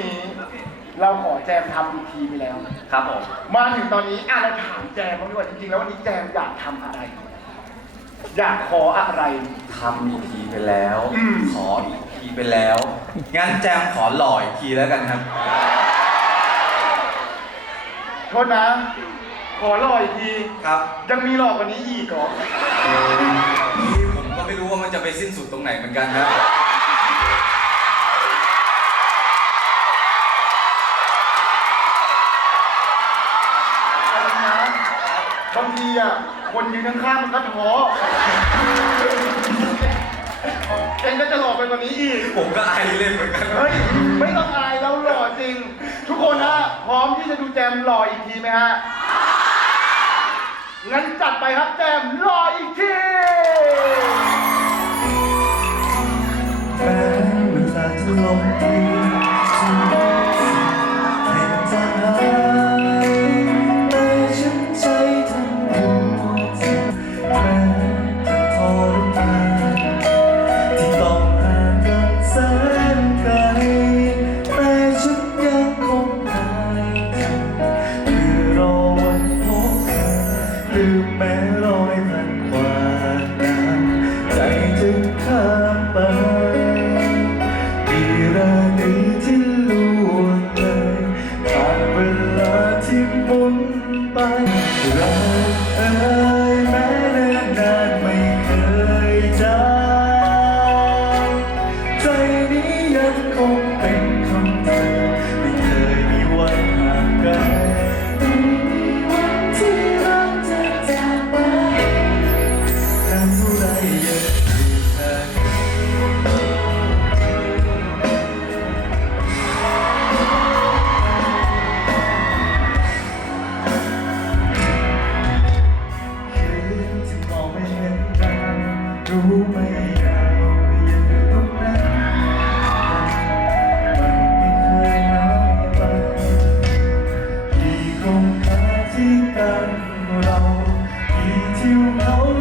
นี้เราขอแจมทำอีกทีไปแล้ว ครับผม มาถึงตอนนี้อะเราถามแจมบ้างดีกว่าจริงๆแล้ววันนี้แจมอยากทำอะไร อยากขออะไร ทำอีกทีไปแล้ว อืม ขออีกทีไปแล้ว งั้นแจมขอหล่ออีกทีแล้วกันครับ โทษนะ ขอรออีกที ครับยังมีหลอกกว่านี้อีกเหรอนี่ผมก็ไม่รู้ว่ามันจะไปสิ้นสุดตรงไหนเหมือนกันครับ อะ คนยืนข้างๆมันก็ท้อเองก็จะหลอกไปกว่านี้อีก ผมก็ไอเล่นเหมือนกันเฮ้ย ไม่ต้องอายเราหล่อจริง ทุกคนฮะ พร้อมที่จะดูแจมหล่ออีกทีไหมฮะ งั้นจัดไปครับแจมหล่ออีกทีแม้เวลาจะลงดี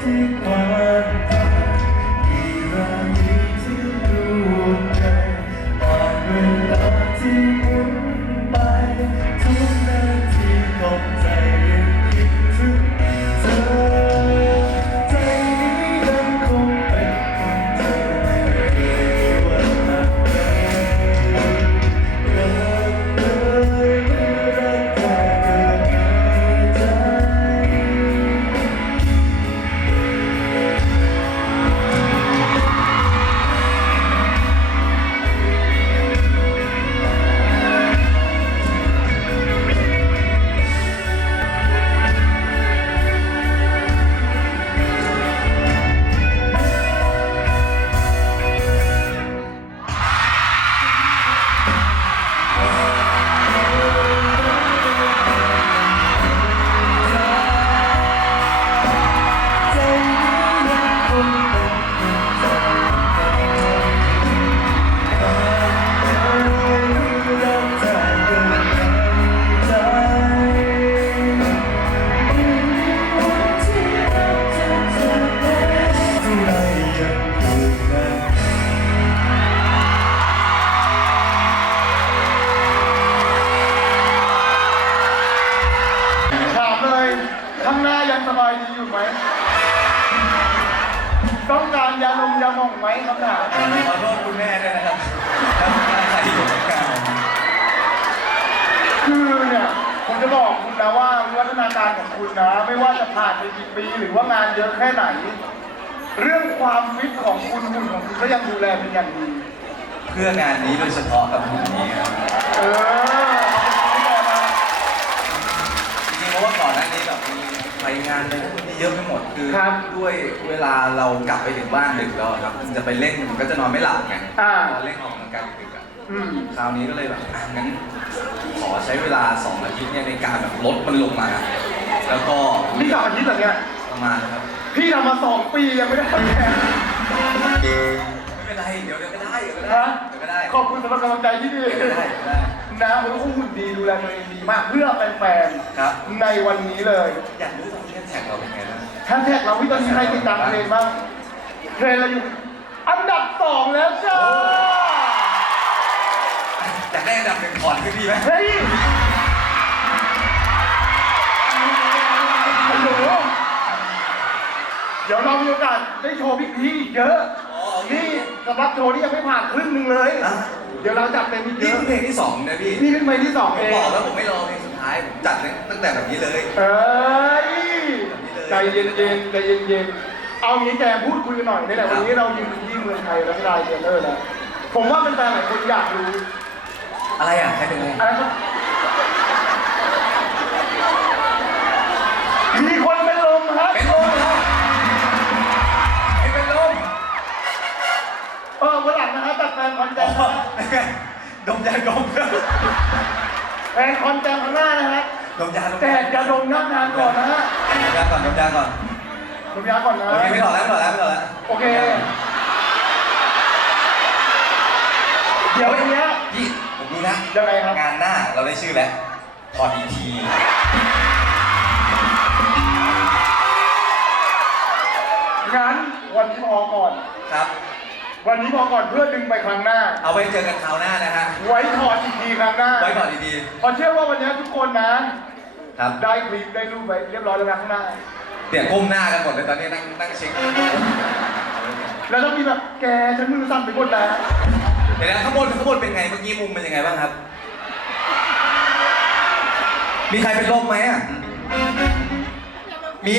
เข ข้างหน้ายังสบายดีอยู่ไหม ต้องการยาลมยาหม่องไหมคำถามขอโทษคุณแม่ด้วยนะครับใครที่อยู่ตรงกลางคือเนี่ยผมจะบอกคุณนะว่าวิวัฒนาการของคุณนะ ไม่ว่าจะผ่านไปกี่ปีหรือว่างานเยอะแค่ไหน เรื่องความฟิตของคุณหุ่นของคุณก็ยังดูแลเป็นอย่างดี เพื่องานนี้โดยเฉพาะกับผมนี้ครับ เออ ไปงานอะไรพวกนี้เยอะไปหมดคือครับด้วยเวลาเรากลับไปถึงบ้านดึกแล้วอะครับจะไปเล่นมันก็จะนอนไม่หลับไงอ่าพอเล่นออกกำลังกายดึกๆอะอืม คราวนี้ก็เลยแบบอะงั้นขอใช้เวลาสองอาทิตย์เนี่ยในการแบบลดมันลงมา แล้วก็นี่สามอาทิตย์เหรอเนี่ย ประมาณครับ พี่ทำมาสองปียังไม่ได้ทำแค่ไม่เป็นไรเดี๋ยวเดี๋ยวก็ได้เดี๋ยวก็ได้ฮะเดี๋ยวก็ได้ขอบคุณสำหรับกำลังใจที่ดี เดี๋ยวก็ได้เดี๋ยวก็ได้ นะโอ้โหหุ่นดีดูแลตัวเองดีมากเพื่อแฟนครับ ๆในวันนี้เลยอยากรู้ตอนนี้แท็กเราเป็นไงบ้างแฮชแท็กเราวิตอนนี้ใครติดตามเพลงบ้างเพลงเราอยู่อันดับสองแล้วจ้าอยากได้อันดับหนึ่งถอดขึ้นดีไหมเฮ้ยฮัลโหลเดี๋ยวเรามีโอกาสได้โชว์พี่พีอีกเยอะนี่สำหรับโชว์นี่ยังไม่ผ่านครึ่งหนึ่งเลย เดี๋ยวเราจัดเต็มอีกเยนี่อะเพิ่งเพลงที่สองนะพี่ นี่เป็นเพลงที่สองผเอมงบอกแล้วผมไม่รอเพลงสุดท้ายผมจัดตั้งแต่แบบนี้เลย เอ้ยใจเย็นเย็นๆใจเย็นเย็นๆเอางี้แกพูดคุยกันหน่อยนี่แหละวันนี้เรายืนที่เมืองไทยรัชดาเทเตอร์แล้วผมว่าเป็นแฟนหลายคนอยากรู้อะไรอะใครเป็นอะไรอะไร ดมยาดมแฟนคอนแทคข้างหน้านะฮะดมยาดมแต่จะดมนักงานก่อนนะฮะดมยาก่อนดมยาก่อนดมยาก่อนนะโอเคไม่หลอดแล้วไม่หลอดแล้วไม่หลอดแล้วโอเค เดี๋ยวอันเนี้ยพี่ผมรู้นะยังไงครับงานหน้าเราได้ชื่อแล้วถอดอีกทีงั้นวันนี้พอก่อนครับ วันนี้พอก่อนเพื่อดึงไปครั้งหน้า เอาไว้เจอกันคราวหน้านะฮะ ไว้ถอดอีกทีครั้งหน้าไว้ก่อนดีพอเชื่อว่าวันนี้ทุกคนนะ ๆ ครับได้คลิปได้รูปไปเรียบร้อยแล้วนะข้างหน้าเดี๋ยวก้มหน้ากันหมดเลยตอนนี้นั่งนั่งเช็คแล้วต้องมีแบบแกฉันมือสั่นไปหมดแล้ว เดี๋ยวนะข้างบนข้างบนเป็นไงเมื่อกี้มุมเป็นยังไงบ้างครับ มีใครเป็นลมไหมอะ มี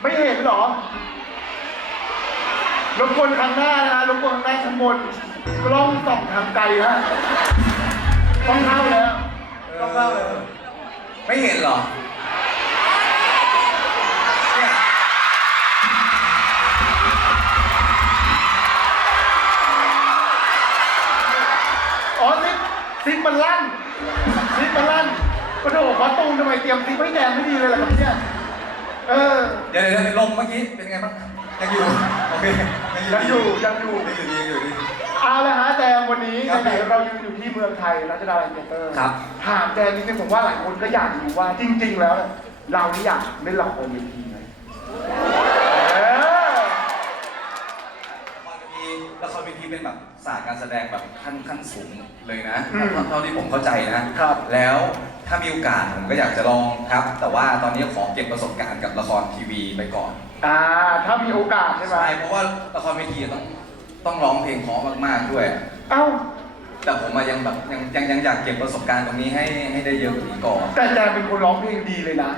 ไม่เห็นเหรอ รบกวนครั้งหน้านะฮะรบกวนครั้งหน้าชั้นบนกล้องส่องทางไกลฮะต้องเข้าแล้วต้องเข้าแล้วไม่เห็นเหรอเนี่ยอ๋อซิปซิปมันลั่นซิปมันลั่นกระโดดคอตูมทำไมเตรียมซิปให้แดงไม่ดีเลยล่ะครับเนี่ยเออ เดี๋ยวเดี๋ยวเดี๋ยวลมเมื่อกี้เป็นไงบ้าง ยังอยู่โอเคยังอยู่ยังอยู่ยังอยู่ดียังอยู่ดี เอาละฮะแจมวันนี้ครับไหนๆเรายืนอยู่ที่เมืองไทยรัชดาลัยเซ็นเตอร์ครับ ถามแจมนิดนึงผมว่าหลายคนก็อยากรู้ว่าจริง ๆ แล้วเนี่ยเรานี่อยากเล่นละครเวทีไหมเออละครเวทีละครเวทีเป็นแบบศาสตร์การแสดงแบบขั้นขั้นสูงเลยนะเท่าเท่าที่ผมเข้าใจนะครับแล้ว ถ้ามีโอกาสผมก็อยากจะลองครับ แต่ว่าตอนนี้ขอเก็บประสบการณ์กับละครทีวีไปก่อนอ่าถ้ามีโอกาสใช่ไหมใช่เพราะว่าละครเวทีต้องต้องร้องเพลงเพราะมากๆด้วย เอ้า แต่ผมอะยังแบบยังยังยังอยากเก็บประสบการณ์ตรงนี้ให้ให้ได้เยอะกว่านี้ก่อน แต่แจมเป็นคนร้องเพลงดีเลยนะ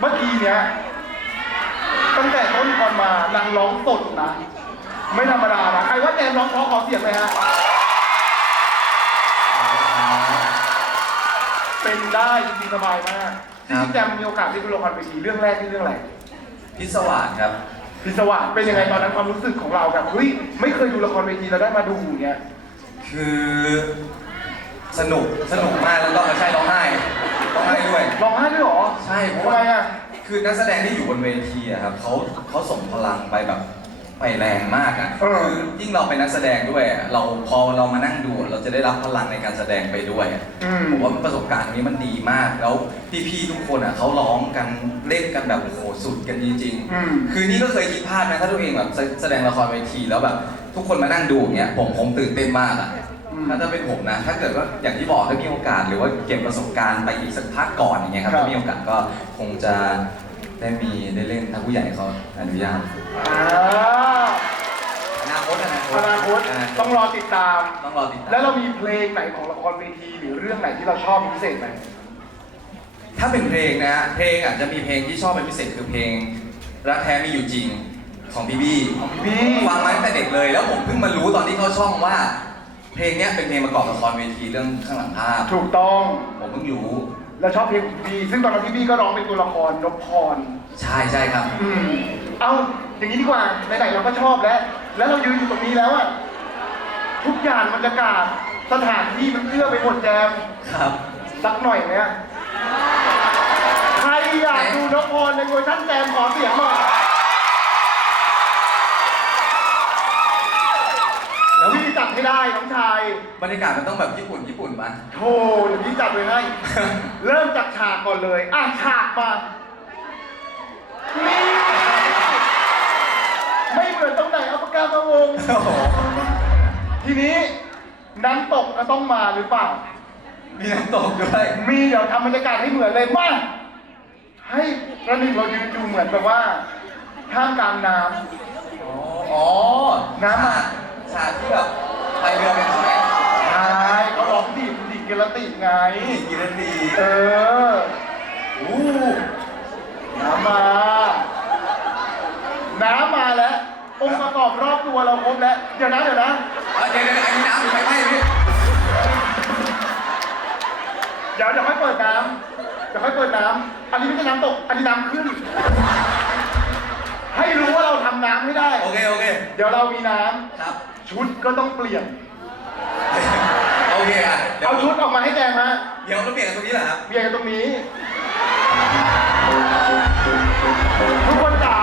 เมื่อกี้เนี้ยตั้งแต่ต้นคอนมานางร้องสดนะ ไม่ธรรมดานะใครว่าแจมร้องเพราะขอเสียงเลยฮะ เป็นได้จริงๆสบายมากจครับริงๆแจมมีโอกาสได้ดูละครเวทีเรื่องแรกที่เรื่องอะไรพิศวาสครับ พิศวาสเป็นยังไงตอนนั้นความรู้สึกของเราแบบเฮ้ยไม่เคยดูละครเวทีเราได้มาดูอย่างเงี้ยคือสนุกสนุกมากแล้วก็ไม่ใช่ร้องไห้ร้องไห้ด้วยร้องไห้ด้วยเหรอใช่เพราะทำว่าไมอะ คือนักแสดงที่อยู่บนเวทีอะครับเขาเขาส่งพลังไปแบบ ไปแรงมากอะเออ คือยิ่งเราเป็นนักแสดงด้วยอะเราพอเรามานั่งดูเราจะได้รับพลังในการแสดงไปด้วยอะ อืม ผมว่าประสบการณ์ตรงนี้มันดีมากแล้วพี่ๆทุกคนอะเขาร้องกันเล่นกันแบบโอ้โหสุดกันจริงอืม ๆคือนี่ก็เคยคิดพลาดนะถ้าตัวเองแบบแสแสดงละครเวทีแล้วแบบทุกคนมานั่งดูอย่างเงี้ยผมผมตื่นเต้นมากอะอืมถ้าถ้าเป็นผมนะ ถ้าเกิดว่าอย่างที่บอกถ้ามีโอกาสหรือว่าเก็บประสบการณ์ไปอีกสักพักก่อนอย่างเงี้ยครับครับ ถ้ามีโอกาสก็คงจะ ได้มีได้เล่นถ้าผู้ใหญ่เขาอนุญาตอ่าอนาคตอนาคตอนาคตต้องรอติดตาม ต้องรอติดตามแล้วเรามีเพลงไหนของละครเวทีหรือเรื่องไหนที่เราชอบเป็นพิเศษไหมถ้าเป็นเพลงนะฮะเพลงอาจจะมีเพลงที่ชอบเป็นพิเศษคือเพลงรักแท้มีอยู่จริงของพี่บี้ของพี่บี้ฟังมาตั้งแต่เด็กเลย แล้วผมเพิ่งมารู้ตอนที่เขาช่องว่า เพลงเนี้ยเป็นเพลงประกอบละครเวทีเรื่องข้างหลังภาพถูกต้องผมเพิ่งรู้ แล้วชอบเพลงของพี่บี้ซึ่งตอนนั้นพี่บี้ก็ร้องเป็นตัวละครนพพร ใช่ใช่ครับ อืม เอาอย่างนี้ดีกว่าไหนๆเราก็ชอบแล้ว แล้วเรายืนอยู่ตรงนี้แล้วอะทุกอย่างบรรยากาศสถานที่มันเอื้อไปหมดแจมครับสักหน่อยไหมอะใครอยากดูนพพรในเวอร์ชันแจมขอเสียงหน่อย ดให้ได้น้องชายบรรยากาศมันต้องแบบญี่ปุ่นญี่ปุ่นมาโธ่เดี๋ยวพี่จัดเลยให้ เริ่มจากฉากก่อนเลย อะฉากมานี่ไม่เหมือนตรงไหนเอาปากกามาวง โอ้โหทีนี้น้ำตกก็ต้องมาหรือเปล่า มีน้ำตกด้วยมีเดี๋ยวทำบรรยากาศให้เหมือนเลยมา ให้ระหนึ่งเรายืนดูเหมือนแบบว่าท่ามกลางน้อ๋ออ๋อน้ำอะ ฉากที่แบบ ไปเรือกันใช่ไหมใช่เขาร้องดีดดีดกระติไง นี่กินดีเอออู้น้ำมา น้ำมาแล้ว องค์ประกอบรอบตัวเราครบแล้ว เดี๋ยวนะเดี๋ยวนะอะเดี๋ยวเดี๋ยวอันนี้น้ำหรือไฟไหม้พี่เดี๋ยวเดี๋ยวค่อยเปิดน้ำเดี๋ยวค่อยเปิดน้ำอันนี้ไม่ใช่น้ำตก อันนี้น้ำขึ้น ให้รู้ว่าเราทำน้ำให้ได้ โอเคโอเค เดี๋ยวเรามีน้ำ ชุดก็ต้องเปลี่ยน โอเคอะเดี๋ยวเอาชุดออกมาให้แดงมาเดี๋ยวเราเปลี่ยนกันตรงนี้เหรอครับ เปลี่ยนกันตรงนี้ ทุกคนจ๋า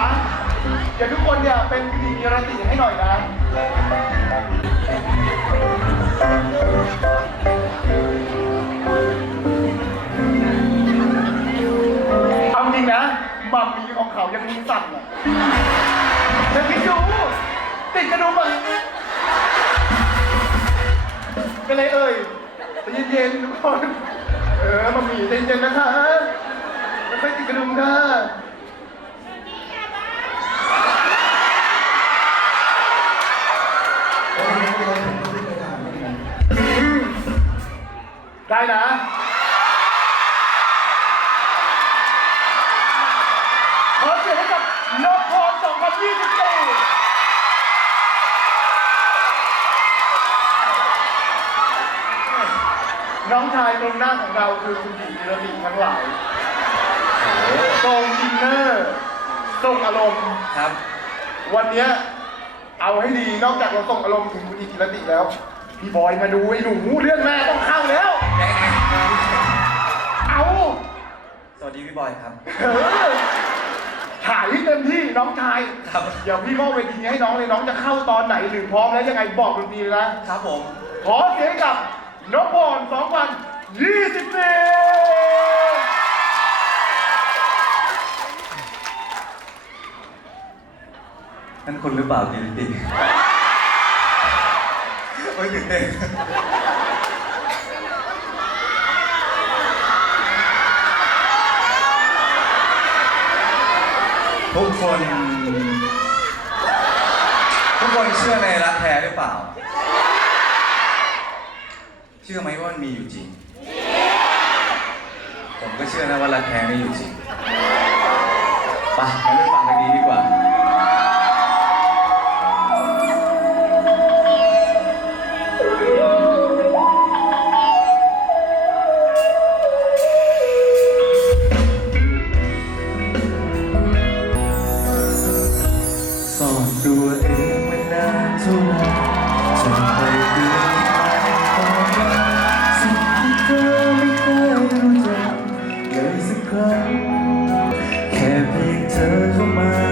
เดี๋ยวทุกคนเนี่ยเป็นดีกีรติให้หน่อยนะเอาจริงนะบัมมีของเขายังมีสั่นอะแต่คิดดูติดกระดุมอะ เป็นไรเอ่ยใจเย็นๆทุกคน เออมามีใจเย็นๆนะคะไม่ค่อยติดกระดุมค่ะอืมได้นะ ตรงหน้าของเราคือคุณหญิงธีรบิทั้งหลายทรงอินเนอร์ทรงอารมณ์ ครับ วันเนี้ยเอาให้ดีนอกจากเราส่งอารมณ์ถึงคุณหญิงธีรบิแล้ว พี่บอยมาดูไอ้หนูเรื่องหน้าต้องเข้าแล้วแดงไงเอาสวัสดีพี่บอยครับ เออถ่ายให้เต็มที่น้องชาย ครับ เดี๋ยวพี่มอบเวทีให้น้องเลยน้องจะเข้าตอนไหนหรือพร้อมแล้วยังไงบอกดนตรีเลยนะ ครับผม ขอเสียงให้กับนพพรสองพัน ยี่สิบสี่นั่นคุณหรือเปล่ากินติโอ้ยตื่นเต้นทุกคน ทุกคนเชื่อในรักแท้หรือเปล่า เชื่อไหมว่ามันมีอยู่จริง ผมก็เชื่อนะว่ารักแท้มีอยู่จริงไป เลยสักครั้